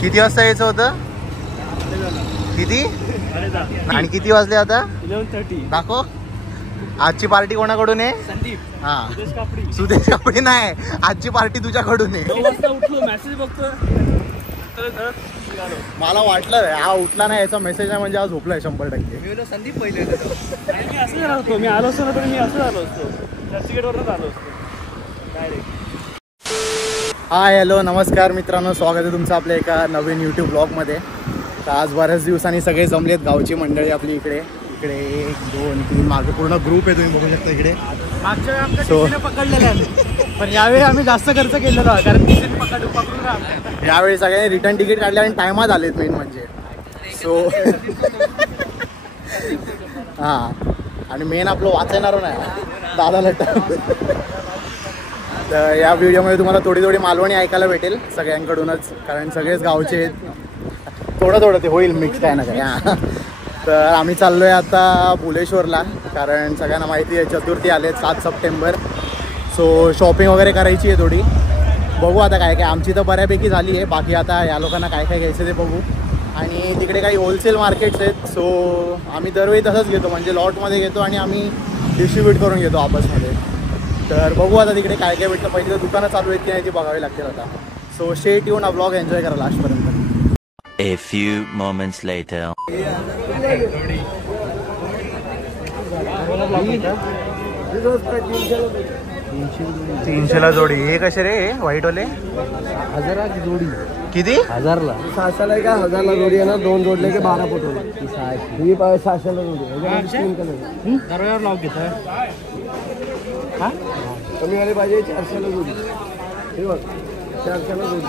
किती वाजता यायचं होतं? किती? आणि किती वाजले आता? 11:30. दाखव. आजची पार्टी कोणाकडून आहे? संदीप. हा, सुदेश कापडी नाही, आजची पार्टी तुझ्याकडून आहे. 9 वाजता उठलो, मेसेज बघतो. मला वाटलं हा उठला नाही, याचा मेसेज आहे म्हणजे आज झोपलाय 100%. मी संदीप पहिले मी असं झालो असतो. मी आलो असतो ना तर मी असं आलो असतो. चर्चगेटवरच आलो असतो डायरेक्ट. हाय हॅलो नमस्कार मित्रांनो, स्वागत आहे तुमचं आपल्या एका नवीन यूट्यूब ब्लॉगमध्ये. तर आज बऱ्याच दिवसांनी सगळे जमलेत, गावची मंडळी आपली इकडे. इकडे 1 2 3 मागे पूर्ण ग्रुप आहे, तुम्ही बघू शकता इकडे. मागच्या वेळी आमच्या पकडलेले आहे, पण यावेळी आम्ही जास्त खर्च केलेला आहे कारण टिकीट पकडून राहतो. यावेळी सगळ्यांनी रिटर्न तिकीट काढले आणि टायमात आलेत मेन म्हणजे. सो हां, आणि मेन आपलं वाचणार नाही दादा लट्टा. तर या व्हिडिओमध्ये तुम्हाला थोडी थोडी मालवणी ऐकायला भेटेल सगळ्यांकडूनच, कारण सगळेच गावचे आहेत. थोडं ते होईल मिक्स, काय ना काय. हां, तर आम्ही चाललो आहे आता भुलेश्वरला, कारण सगळ्यांना माहिती आहे चतुर्थी आले 7 सप्टेंबर. सो शॉपिंग वगैरे करायची आहे थोडी. बघू आता काय काय, आमची तर बऱ्यापैकी झाली आहे, बाकी आता या लोकांना काय काय घ्यायचं ते बघू. आणि तिकडे काही होलसेल मार्केट्स आहेत, सो आम्ही दरवेळी तसंच घेतो, म्हणजे लॉटमध्ये घेतो आणि आम्ही डिस्ट्रीब्यूट करून घेतो आपसमध्ये. तर बघू आता तिकडे काय काय भेटलं. पहिली तर दुकानं चालू आहेत की नाही ती बघावी लागतील आता. सो स्टे ट्यून, हा ब्लॉग एन्जॉय करा लास्टपर्यंत. A few moments later. 300ला जोडी. हे कसे रे व्हाईटवाले? 1000 जोडी. किती? 1000ला. 600ला आहे का? 1000ला जोडी आहे ना, 2 जोडले की 12 फुट होईल. ही 600ला जोडी आहे. 3 कलर दरवेळेवर लॉक घेतोय. हा कमी वाले पाहिजे 400ला जोडी. हे बघ 400ला जोडी.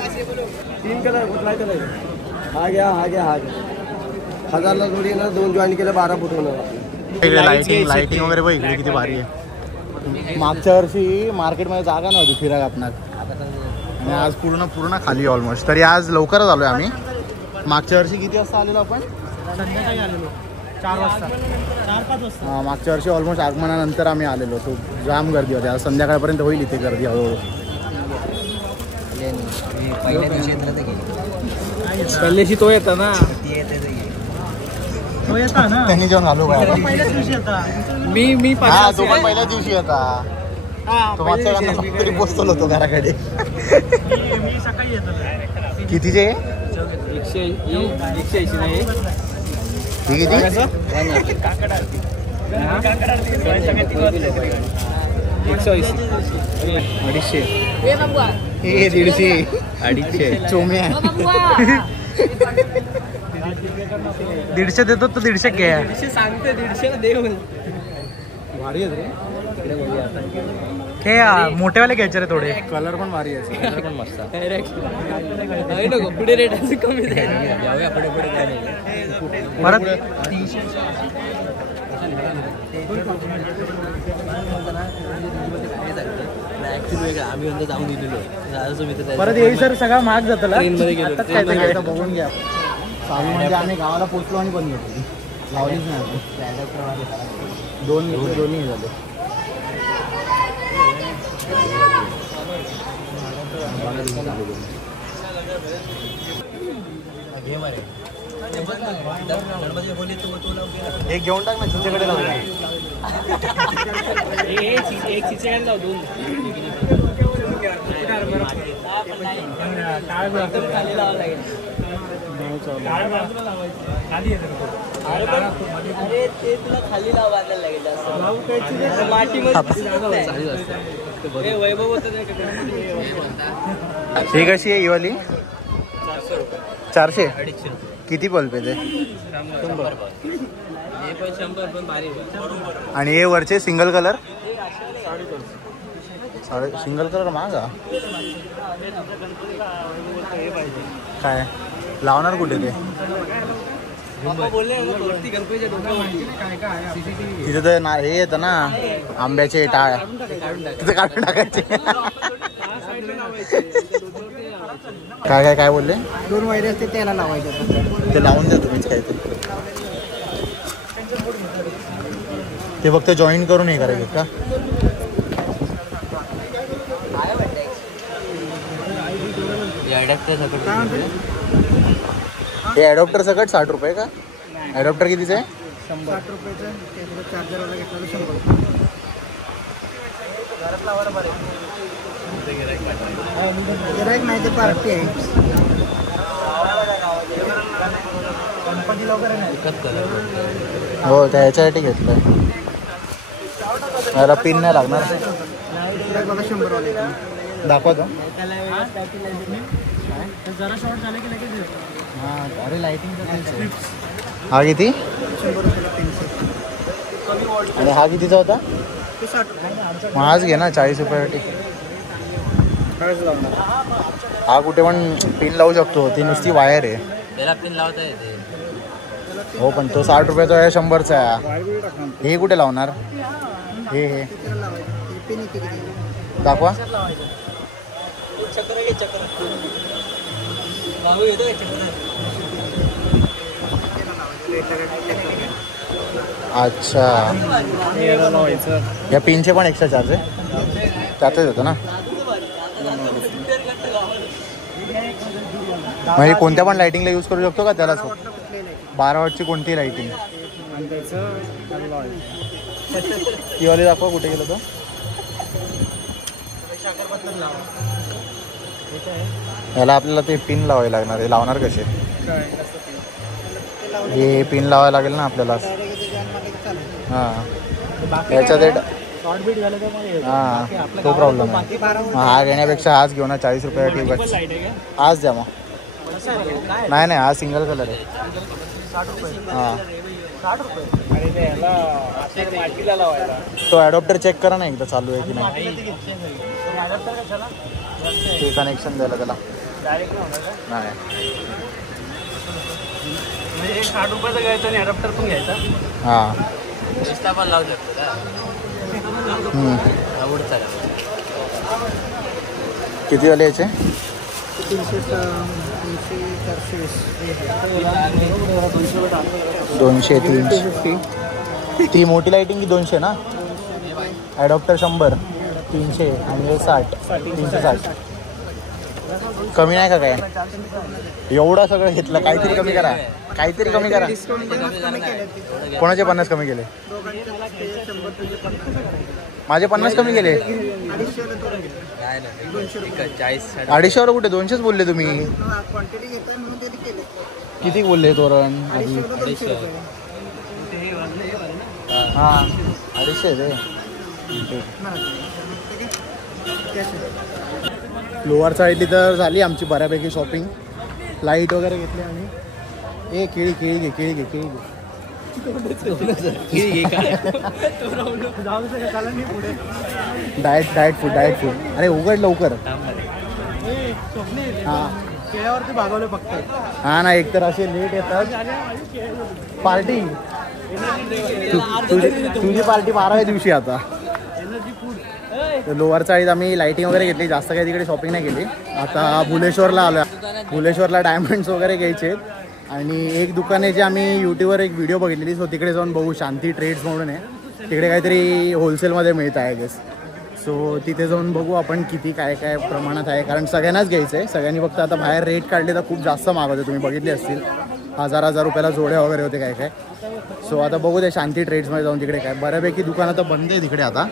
3 कलर कुठला कलर? हा घ्या 1000ला जोडी आहे ना, 2 जॉईन केलं 12 फुट होणार. इकडे लाइटिंग वगैरे बघ इकडे किती भारी आहे. मागच्या वर्षी मार्केटमध्ये जागा नव्हती फिरायला आपणात, आणि आज पूर्ण खाली ऑलमोस्ट. तरी आज लवकरच आलोय आम्ही. मागच्या वर्षी किती वाजता आलेलो आपण? संध्याकाळी आलेलो 4 वाजता, 4-5 वाजता. मागच्या वर्षी ऑलमोस्ट आगमनानंतर आम्ही आलेलो. सो जाम गर्दी होती. आज संध्याकाळपर्यंत होईल इथे गर्दी हळूहळू. पहिल्याशी तो येता ना, तो येता ना, त्यांनी जेवण घालू का? पहिल्याच दिवशी येता. मी हा, तो पण पहिल्याच दिवशी होता. तो मागच्या तरी पोचतो होतो घराकडे. मी सकाळी येतो. कितीचे? 180 नाही. ही किती? 180. हे 150 चोम्या. 150 देतो तो 150 घ्या. 150 सांगते, 150ला देऊ. भारी आहे रे. हे मोठेवाले घ्यायचे रे थोडे. कलर पण भारी आहे, कलर पण मस्त आहे. पुढे रेट असं कमी परत. आम्ही जाऊन दिलेलो परत येई सर, सगळा महाग जातो. काय बघून घ्या. चालू म्हणजे आम्ही गावाला पोचलो आणि पण घेतली, लावलीच नाही. दोन्ही झाले. एक घेऊन टाक ना, तुमच्याकडे लावूया. एक चिचेला लाव, 2 खाली लावा लागेल. अरे ते तुला खाली लावायला लागेल. मातीमध्ये वैभव होत. ही कशी आहे ही वाली? 400. किती बल्ब आहे ते? 100. आणि हे वरचे सिंगल कलर? सिंगल कलर महागा. काय लावणार कुठे ते? तिथे तर ना हे येतं ना, आंब्याचे टाळ, तिथे काढून टाकायचे. काय बोलले? 2 वायरे असते त्याला लावायचे. ते लावून द्या तुम्हीच काय ते फक्त जॉईन करून हे करायचं का? हे ॲडॉप्टर सकट 60 रुपये का? ॲडॉप्टर कितीचं आहे? 60 रुपयाचं. चार्जरवाला घेतला तर 100 रुपये. गिराईक नाही ते पार्टी आहे. गणपतीला वगैरे नाही. हो त्याच्यासाठी घेतलं. मला पिन नाही लागणार. बघा 100 वाले दाखवा तो. जरा शॉर्ट झालं की लगेच हां अरे लाईटिंग हा किती? 100 रुपयाला पेन्सिल. आणि हा कितीचा होता? ते 60. मग हाच घे ना 40 रुपयासाठी. हा कुठे पण पिन लावू शकतो. ती नुसती वायर आहे. त्याला पिन लावता येते. हो पण तो 60 रुपयाचा आहे 100चा आहे. हे कुठे लावणार? हे दाखवा. अच्छा या पिनचे पण एक्स्ट्रा चार्ज आहे त्यातच होतं ना. म्हणजे कोणत्या पण लाईटिंगला यूज करू शकतो का त्याला? 12 वॉटची कोणती लाईटिंग? ती वाली दाखवा कुठे गेलं तो. याला आपल्याला ते पिन लावावे लागणार. हे लावणार कसे? हे पिन लावायला लागेल ना आपल्याला. हां याच्यात हां तो प्रॉब्लेम आहे. हा घेण्यापेक्षा हाच घेऊ ना 40 रुपयासाठी. हाच द्या मग. नाही हा सिंगल कलर आहे. हां तो ॲडॉप्टर चेक करा ना एकदा चालू आहे की नाही. ते कनेक्शन द्यायला त्याला नाही. 60 रुपयाचा घ्यायचा आणि ॲडॉप्टर पण घ्यायचा. हां पण लावू शकतो का? आवडता का? किती वाले याचे? 200 300. ती मोठी लाईटिंग की 200 ना? ॲडॉप्टर 100 300 आणि हे 60 360. कमी नाही का काय? एवढं सगळं घेतलं. काहीतरी कमी करा. काहीतरी कमी करा. कोणाचे 50 कमी केले? माझे 50 कमी केले. 250 कुठे? 200च बोलले तुम्ही. किती बोलले तोरण? हां 250 ते. लोअर साईडली तर झाली आमची बऱ्यापैकी शॉपिंग. लाईट वगैरे घेतली आणि केळी घे. Diet food. अरे उघड लवकर. हां केळ्यावरती भागवले फक्त. हां ना एक तर असे लेट येतात. पार्टी तुझी पार्टी 12व्या दिवशी आता. लोअर साईड आम्ही लाईटिंग वगैरे घेतली. जास्त काही तिकडे शॉपिंग नाही केली. आता भुलेश्वरला आलो. भुलेश्वरला डायमंड्स वगैरे घ्यायचे आहेत. आणि एक दुकान आहे जे आम्ही यूट्यूबवर एक व्हिडिओ बघितलेली. सो तिकडे जाऊन बघू. शांती ट्रेड्स म्हणून आहे. तिकडे काहीतरी होलसेलमध्ये मिळतं आहे गेस. सो तिथे जाऊन बघू आपण किती काय प्रमाणात आहे. कारण सगळ्यांनाच घ्यायचं आहे. सगळ्यांनी फक्त आता बाहेर रेट काढले तर खूप जास्त महाग होते. तुम्ही बघितले असतील 1000 रुपयाला जोड्या वगैरे होते काय. सो आता बघू ते शांती ट्रेड्समध्ये जाऊन तिकडे काय. बऱ्यापैकी दुकानं तर बंद आहे तिकडे आता.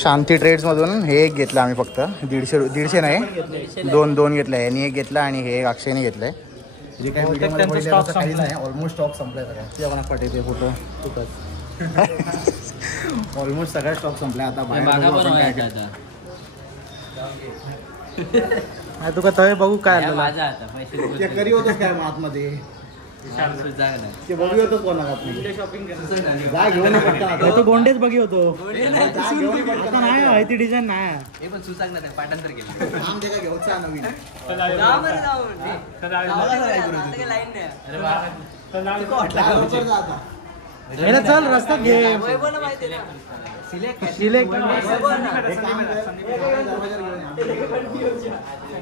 शांती ट्रेड्समधून हे एक घेतलं आम्ही फक्त. 150 नाही दोन घेतलं आहे. यांनी एक घेतला आणि हे अक्षयने घेतलं आहे. जे काही काही नाही. ऑलमोस्ट स्टॉक संपलाय सगळ्या. ते आपण पाठवते फोटो. ऑलमोस्ट सगळ्या स्टॉक संपलाय आता. बाहेर तुका तळे बघू काय करी होतं काय आतमध्ये. ते बघू होतोच कोणाला शॉपिंग जा घेऊन ये पटकन आता. तो गोंडेच बघी होतो आता नाही आहे ती डिझाईन नाही आहे. हे पण सुचाक नाही पाठांतर केलं आम ते काय घेऊचा नवीन अरे चल रस्त्यात घे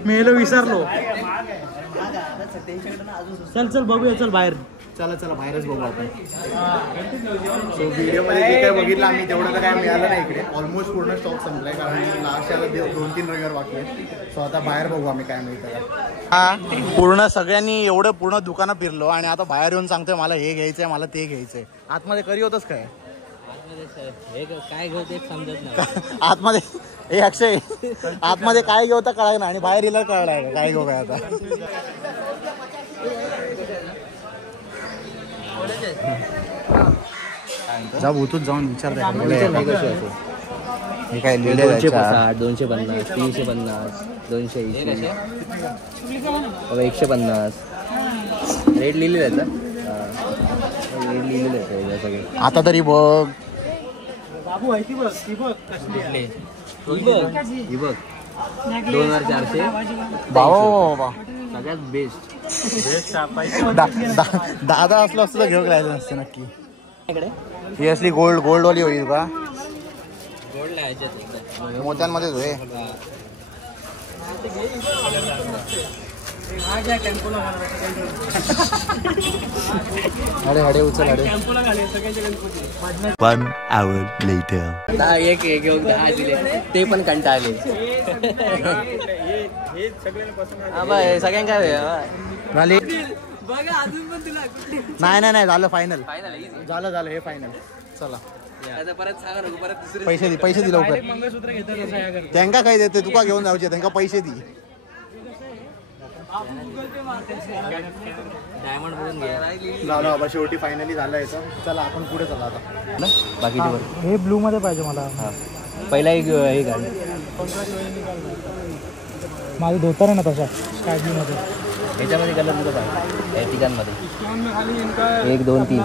मेलो विसरलो. चल चल बघूया चल बाहेर. चला चला बाहेरच बघू आपण. सो व्हिडिओमध्ये जे काय बघितलं आम्ही तेवढं तर काय मिळालं नाही इकडे. ऑलमोस्ट पूर्ण स्टॉक संपलाय कारण लास्ट याला 2-3 रविवार बाकी आहे. सो आता बाहेर बघू आम्ही काय मिळतं. हा पूर्ण सगळ्यांनी एवढं पूर्ण दुकानं फिरलो आणि आता बाहेर येऊन सांगतोय मला हे घ्यायचंय मला ते घ्यायचंय. आतमध्ये करी होतच काय काय घेऊ ते समजत नाही. आतमध्ये हे अक्षय आतमध्ये काय घेऊ तर कळाय ना आणि बाहेर येईल कळलाय काय घेऊ काय आता. जा भूतूच जाऊन विचारताय हे काय लिहिलं 250, 250, 350, 280, 150 रेट लिहिलेलं आहे रेट लिहिलेलं आहे सगळे. आता तरी बघ बाबू आहे ती बघ ती बघ कसली आहे. ही बघ 2400 बाबा सगळ्यात बेस्ट. दादा असलं असतं तर घेऊन राहिलं नसतं नक्की. ही असली गोल्ड वाली होईल का गोल्ड आहे मोत्यांमध्येच होय. अरे उचल अरे. 1 hour later. एक घेऊन ते पण कंटाळले. सगळ्यांना झाली नाही झालं फायनल झालं हे फायनल. चला परत सांगा नको परत दुसरे पैसे दे लवकर. मंगळसूत्र घेतात त्यांना काय देते तुका घेऊन जाऊचे त्यांना पैसे दे. डायमंड बघून घ्या. झालं बाबा शेवटी फायनली झालं याचं. चला आपण पुढे चला आता. बाकीचे बघ. हे ब्लू मध्ये पाहिजे मला. पहिला एक हे घाल माझं धोतर आहे ना तसा स्काय ब्लू मध्ये. याच्यामध्ये कलर नको पाहिजे ठिकाणमध्ये 1 2 3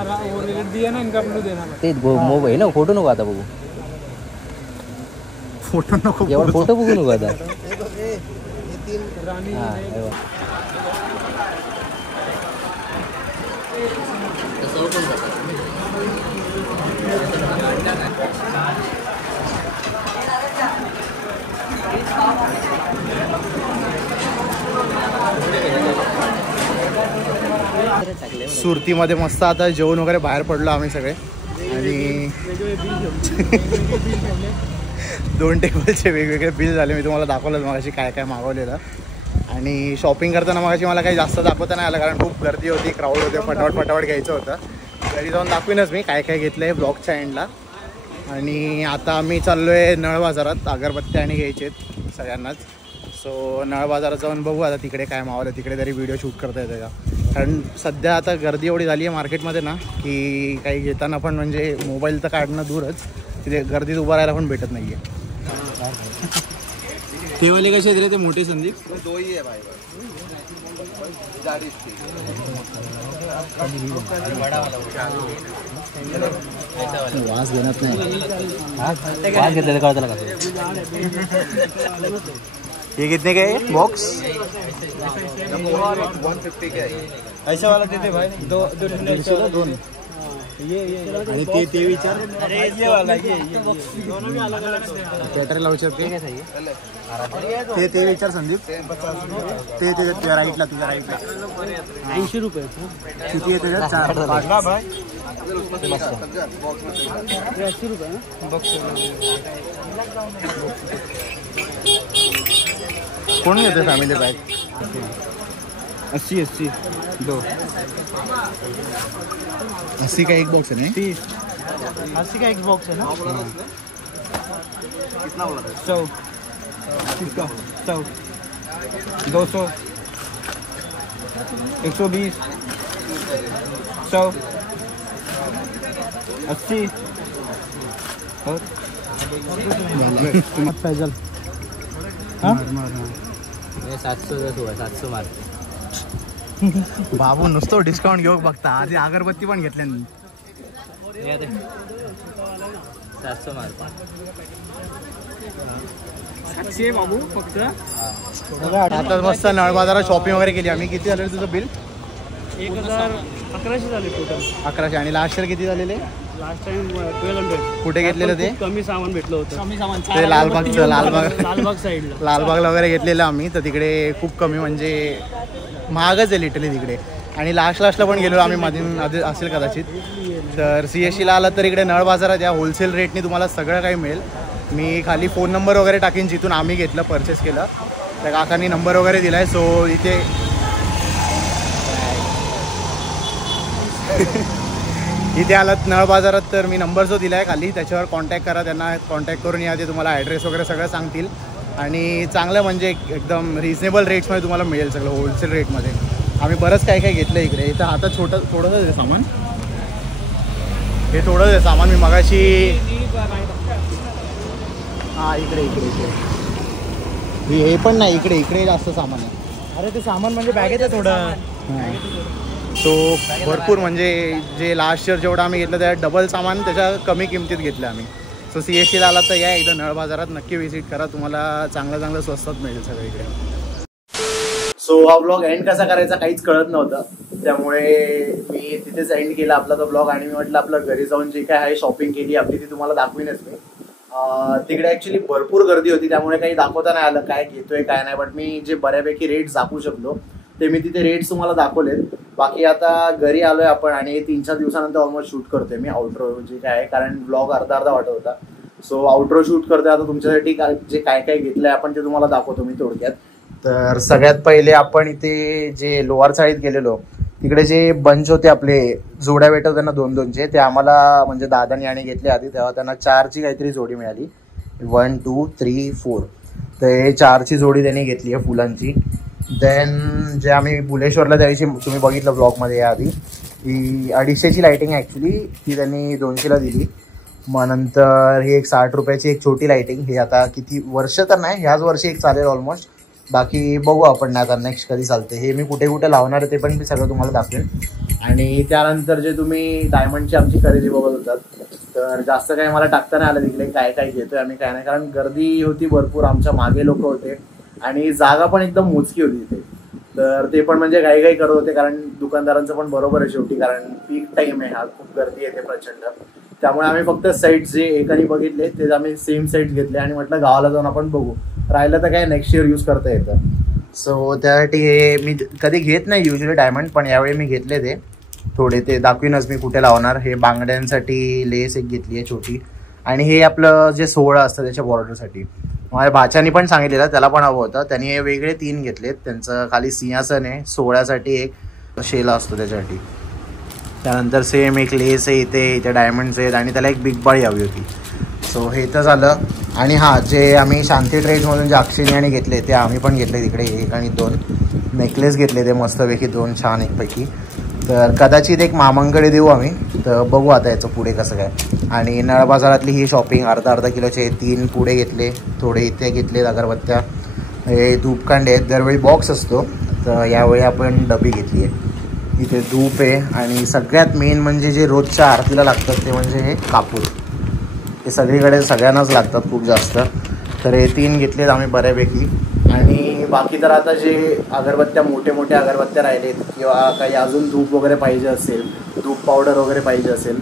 ते मोबाईल ना फोटो नको आता बघू. फोटो नको एवढा फोटो बघू नको आता. सुरतीमध्ये मस्त आता जेवण वगैरे बाहेर पडलो आम्ही सगळे आणि 2 टेबलचे वेगवेगळे बिल झाले. मी तुम्हाला दाखवलं मगाशी काय काय मागवलेलं. आणि शॉपिंग करताना मगाशी मला काही जास्त दाखवता नाही आलं कारण खूप गर्दी होती क्राऊड होते. फटाफट घ्यायचं होतं. घरी जाऊन दाखवीनच मी काय काय घेतलं आहे ब्लॉगच्या एंडला. आणि आता आम्ही चाललो आहे नळ बाजारात. अगरबत्त्या आणि घ्यायचे आहेत सगळ्यांनाच. सो नळ बाजारात जाऊन बघू आता तिकडे काय मावलं. तिकडे तरी व्हिडिओ शूट करता येतं का कारण सध्या आता गर्दी एवढी झाली आहे मार्केटमध्ये ना की काही घेताना पण म्हणजे मोबाईल तर काढणं दूरच तिथे गर्दीत उभं राहायला पण भेटत नाही आहे. ते वाले कसे आहेत रे ते मोठे संदीप. वास घेणार नाही. वास घेतलेलं कळतं का. ये कितने के बॉक्स ऐसा वाला देते भाई. 2 आणि ते विचार बॅटरी लावू शकते ते विचार संदीप. ते तुझ्या राईटला 200 रुपये किती आहे त्याच्यात 4-5 80 रुपये कोण घेते फॅमिली पॅक. 80 2 80 का एक बॉक्स है ना. 30 80 का एक बॉक्स है ना. कितना बोला 100 किसका 100 200 120 100 80 और फैजल. हाँ 700 मार. बाबू नुसतं डिस्काउंट घेऊ बघता आधी अगरबत्ती पण घेतल्या मी 700 मारतो. 700 बाबू फक्त. आता मस्त नळ बाजारात शॉपिंग वगैरे केली आम्ही. किती झालं तुझं बिल? 1100 झाले टोटल. 1100. आणि लास्ट इयर किती झालेले? Last time 1200. कुठे घेतलेलं ते? कमी सामान भेटलं होतं. कमी सामान ते लालबागचं लालबाग साईडला. लालबागला वगैरे घेतलेलं आम्ही. तर तिकडे खूप कमी म्हणजे महागच आहे लिटरली तिकडे. आणि लास्टला पण गेलो आम्ही मध्ये असेल कदाचित. तर CSCला आला तर इकडे नळ बाजारात या होलसेल रेटने तुम्हाला सगळं काही मिळेल. मी खाली फोन नंबर वगैरे टाकीन जिथून आम्ही घेतलं परचेस केलं. त्या काकांनी नंबर वगैरे दिला आहे. सो इथे इथे आलात नळ बाजारात तर मी नंबर जो दिला आहे खाली त्याच्यावर कॉन्टॅक्ट करा. त्यांना कॉन्टॅक्ट करून या. ते तुम्हाला ॲड्रेस वगैरे सगळं सांगतील. आणि चांगलं म्हणजे एकदम रिजनेबल रेट्समध्ये तुम्हाला मिळेल सगळं होलसेल रेटमध्ये. आम्ही बरंच काय काय घेतलं इकडे. इथं आता थोडंसं आहे सामान. हे थोडंच आहे सामान. मी मगाशी हां इकडे हे पण नाही. इकडे जास्त सामान आहे. अरे ते सामान म्हणजे बॅगेत आहे थोडं. सो भरपूर म्हणजे जे लास्ट इयर जेवढं आम्ही घेतलं त्या डबल सामान त्याच्या कमी किमतीत घेतलं आम्ही. सो CSCला आला तर या एकदा नळ बाजारात नक्की व्हिजिट करा. तुम्हाला चांगलं स्वस्तात मिळेल सगळं इकडे. सो हा ब्लॉग एंड कसा करायचा काहीच कळत नव्हतं. त्यामुळे मी तिथेच एंड केला आपला तो ब्लॉग. आणि मी म्हटलं आपलं घरी जाऊन जे काय आहे शॉपिंग केली आपली ती तुम्हाला दाखवीनच मी. तिकडे ॲक्च्युली भरपूर गर्दी होती त्यामुळे काही दाखवता नाही आलं काय घेतोय काय नाही. बट मी जे बऱ्यापैकी रेट्स दाखवू शकलो ते मी तिथे रेट्स तुम्हाला दाखवलेत. बाकी आता घरी आलोय आपण आणि 3-4 दिवसानंतर ऑलमोस्ट शूट करतोय मी आउट्रो जे काय आहे. कारण ब्लॉग अर्धा वाटत होता. सो आउट्रो शूट करतोय आता तुमच्यासाठी. जे काय काय घेतलंय आपण ते तुम्हाला दाखवतो मी थोडक्यात. तर सगळ्यात पहिले आपण इथे जे लोअर चाळीत गेलेलो तिकडे जे बंच होते आपले जोड्या भेटत होत्या ना 2-2चे ते आम्हाला म्हणजे दादानी आणि घेतले आधी. तेव्हा त्यांना 4ची काहीतरी जोडी मिळाली. 1 2 3 4. तर हे 4ची जोडी त्यांनी घेतली आहे फुलांची. देन जे आम्ही बुलेश्वरला त्याविषयी तुम्ही बघितलं ब्लॉगमध्ये याआधी ही 250ची लायटिंग ॲक्च्युली ती त्यांनी 200ला दिली. मग नंतर ही एक 60 रुपयाची एक छोटी लायटिंग. हे आता किती वर्ष तर नाही ह्याच वर्षी एक चालेल ऑलमोस्ट. बाकी बघू आपण नाही आता नेक्स्ट कधी चालते. हे मी कुठे कुठे लावणार आहे ते पण मी सगळं तुम्हाला दाखवेन. आणि त्यानंतर जे तुम्ही डायमंडची आमची खरेदी बघत होतात तर जास्त काही मला टाकता नाही आलं तिकडे काय काय घेतोय आम्ही काय नाही. कारण गर्दी होती भरपूर. आमच्या मागे लोक होते आणि जागा पण एकदम मोजकी होती तिथे. तर ते पण म्हणजे काही करत होते कारण दुकानदारांचं पण बरोबर आहे शेवटी. कारण पीक टाईम आहे हा. खूप गर्दी येते प्रचंड. त्यामुळे आम्ही फक्त साईट्स जे एकाने बघितले ते आम्ही सेम साईट्स घेतले आणि म्हटलं गावाला जाऊन आपण बघू. राहिलं तर काय नेक्स्ट इयर यूज करता येतं. सो त्यासाठी हे मी कधी घेत नाही युजली डायमंड पण यावेळी मी घेतले ते थोडे. ते दाखवीनच मी कुठे लावणार. हे बांगड्यांसाठी लेस एक घेतली आहे छोटी. आणि हे आपलं जे 16 असतं त्याच्या बॉर्डरसाठी माझ्या भाच्यानी पण सांगितलेलं त्याला पण हवं होतं. त्यांनी हे वेगळे 3 घेतलेत. त्यांचं खाली सिंहासन आहे 16साठी एक शेला असतो त्याच्यासाठी. त्यानंतर सेम एक लेस आहे इथे डायमंड्स आहेत आणि त्याला एक बिग बाळी हवी होती. सो हे तर झालं. आणि हां जे आम्ही शांती ट्रेड्समधून जे अक्षयनी आणि घेतले ते आम्ही पण घेतले तिकडे 1 आणि 2 नेकलेस घेतले ते मस्तपैकी 2 छान एकपैकी. तर कदाचित एक मामांकडे देऊ आम्ही. तर बघू आता याचं पुढे कसं काय. आणि नळ बाजारातली ही शॉपिंग अर्धा किलोचे 3 पुढे घेतले. थोडे इथे घेतले अगरबत्त्या. हे धूपकांडे आहेत. दरवेळी बॉक्स असतो तर यावेळी आपण डबी घेतली आहे. इथे धूप आहे. आणि सगळ्यात मेन म्हणजे जे रोजच्या आरतीला लागतात ते म्हणजे हे कापूर. हे सगळीकडे सगळ्यांनाच लागतात खूप जास्त. तर हे 3 घेतलेत आम्ही बऱ्यापैकी. आणि बाकी तर आता जे अगरबत्त्या मोठ्या अगरबत्त्या राहिलेत किंवा काही अजून धूप वगैरे पाहिजे असेल धूप पावडर वगैरे पाहिजे असेल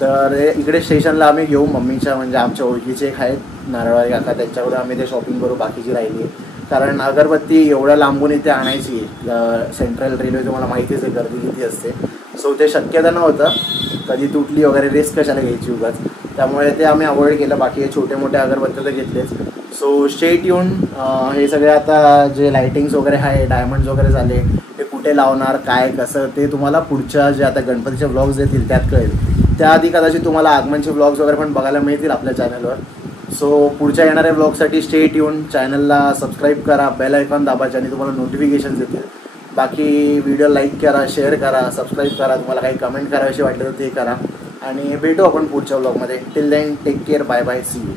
तर इकडे स्टेशनला आम्ही घेऊ. मम्मीच्या म्हणजे आमच्या ओळखीचे एक आहेत नारळवाडी काका त्यांच्याकडे आम्ही ते शॉपिंग करू बाकीची राहिली. कारण अगरबत्ती एवढ्या लांबून इथे आणायची सेंट्रल रेल्वे तुम्हाला माहितीच आहे गर्दी किती असते. सो ते शक्यता नव्हतं. कधी तुटली वगैरे रिस्क कशाला घ्यायची उगाच. त्यामुळे ते आम्ही अवॉइड केलं. बाकी हे छोटे अगरबत्त्या तर घेतलेच. सो स्टेट येऊन हे सगळे आता जे लायटिंग्स वगैरे आहे डायमंड्स वगैरे झाले ते कुठे लावणार काय कसं ते तुम्हाला पुढच्या जे आता गणपतीचे व्लॉग्स येतील त्यात कळेल. त्याआधी कदाचित तुम्हाला आगमनचे व्लॉग्स वगैरे पण बघायला मिळतील आपल्या चॅनलवर. सो पुढच्या येणाऱ्या व्लॉगसाठी स्टेट येऊन चॅनलला सबस्क्राईब करा. बेल आयकॉन दाबायचे आणि तुम्हाला नोटिफिकेशन्स येतील. बाकी व्हिडिओ लाईक करा शेअर करा सबस्क्राईब करा. तुम्हाला काही कमेंट करायचे वाटलं तर ते करा. आणि भेटू आपण पुढच्या व्लॉगमध्ये. Till then take care. Bye bye. See you.